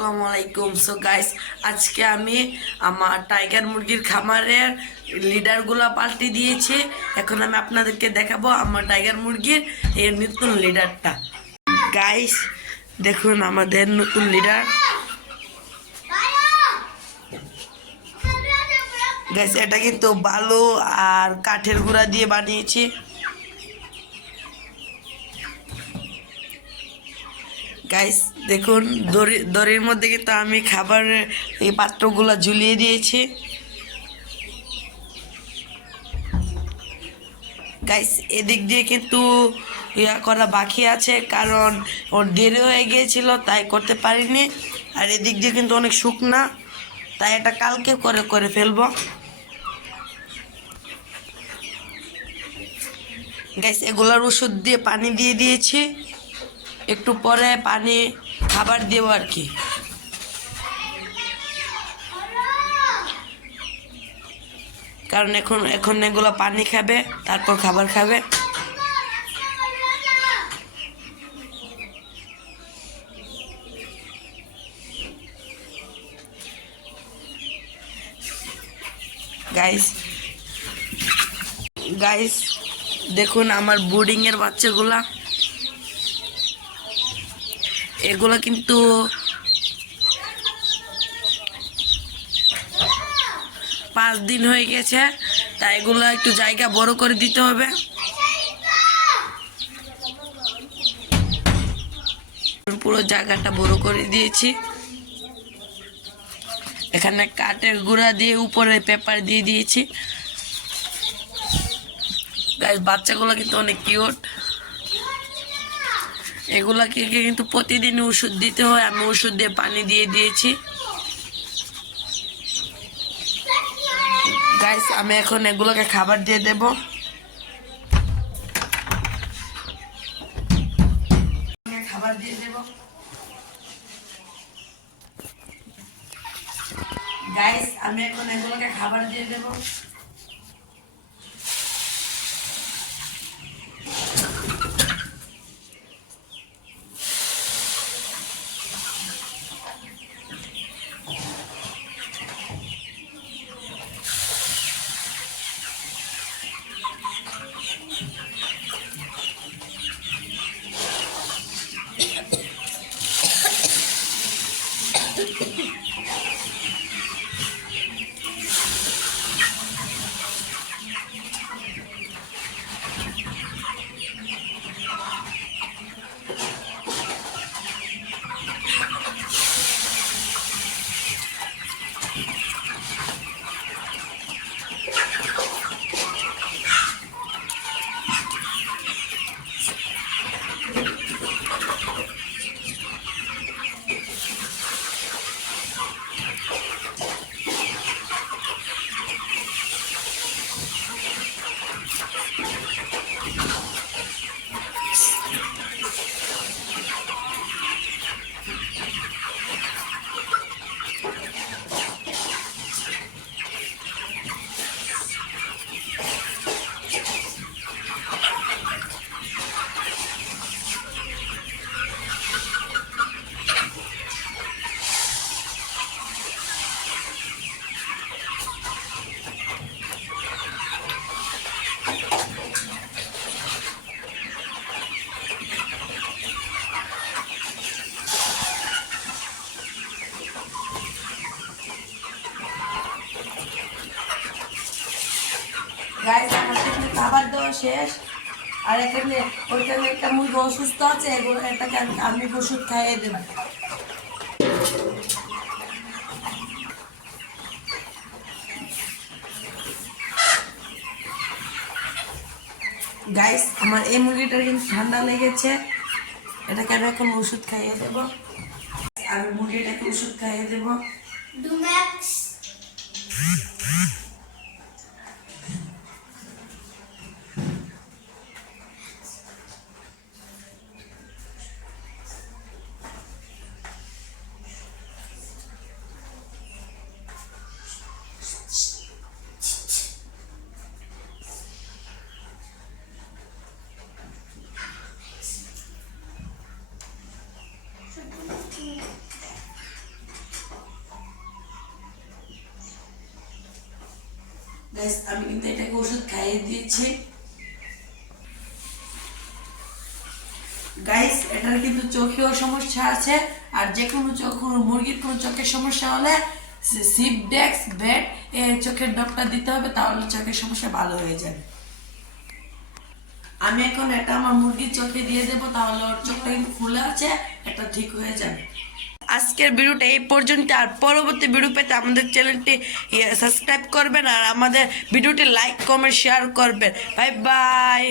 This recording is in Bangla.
আসসালামু আলাইকুম। সো গাইস আজকে আমি আমার টাইগার মুরগির খামারের লিডারগুলো পাল্টে দিয়েছি। এখন আমি আপনাদেরকে দেখাবো আমার টাইগার মুরগির এর নতুন লিডারটা গাইস দেখুন আমাদের নতুন লিডার গাইস এটা কিন্তু বালু আর কাঠের গুঁড়া দিয়ে বানিয়েছি। গাইস দেখুন, দড়ি, দড়ির মধ্যে কিন্তু আমি খাবারের এই পাত্রগুলো ঝুলিয়ে দিয়েছি। গাইস এদিক দিয়ে কিন্তু ইয়া করা বাকি আছে, কারণ ওর দেরি হয়ে গিয়েছিল, তাই করতে পারিনি। আর এদিক দিয়ে কিন্তু অনেক শুকনা, তাই এটা কালকে করে করে ফেলব। গাইস এগুলার ওষুধ দিয়ে পানি দিয়ে দিয়েছি। একটু পরে পানি খাবার দেবো আর কি। কারণ এখন এখন এগুলো পানি খাবে, তারপর খাবার খাবে। গাইস গাইস দেখুন আমার বোর্ডিংয়ের বাচ্চাগুলা। এগুলো কিন্তু পাঁচ দিন হয়ে গেছে, তাই এগুলো একটু জায়গা বড় করে দিতে হবে। পুরো জায়গাটা বড় করে দিয়েছি। এখানে কাঠের গুঁড়া দিয়ে উপরে পেপার দিয়ে দিয়েছি। বাচ্চাগুলো কিন্তু অনেক কিউট এগুলাকে কিন্তু প্রতিদিন ওষুধ দিতে হয়? আমি ওষুধ দিয়ে পানি দিয়ে দিয়েছি। গাইস আমি এখন এগুলোকে খাবার দিয়ে দেব। খাবার দিয়ে দেব। গাইস আমি এখন এগুলোকে খাবার দিয়ে দেব। গাইস আমার কিন্তু খাবার দেওয়া শেষ। আর এখানে ওইখানে একটা মুরগি অসুস্থ আছে, এগুলো এটাকে আমি ওষুধ খাইয়ে দেব। গাইস আমার এই মুরগিটার কিন্তু ঠান্ডা লেগেছে। এটাকে আমি এখন ওষুধ খাইয়ে দেব। আমি মুরগিটাকে ওষুধ খাইয়ে দেবো। গাইস আমি কিন্তু এটাকে ওষুধ খাইয়ে দিয়েছি। গাইস এটার কিন্তু চোখেও সমস্যা আছে, আর যে কোনো চোখ মুরগির কোনো চোখের সমস্যা হলে সিপডেক্স বেড এ চোখের দিতে হবে, তাহলে চোখের সমস্যা ভালো হয়ে যাবে। আমি এখন এটা আমার মুরগির চোখে দিয়ে দেবো, তাহলে ওর চোখটা কিন্তু ফুলে আছে, এটা ঠিক হয়ে যাবে। আজকের ভিডিওটা এই পর্যন্ত, আর পরবর্তী ভিডিও পেতে আমাদের চ্যানেলটি সাবস্ক্রাইব করবেন, আর আমাদের ভিডিওটি লাইক কমেন্ট শেয়ার করবেন। Bye bye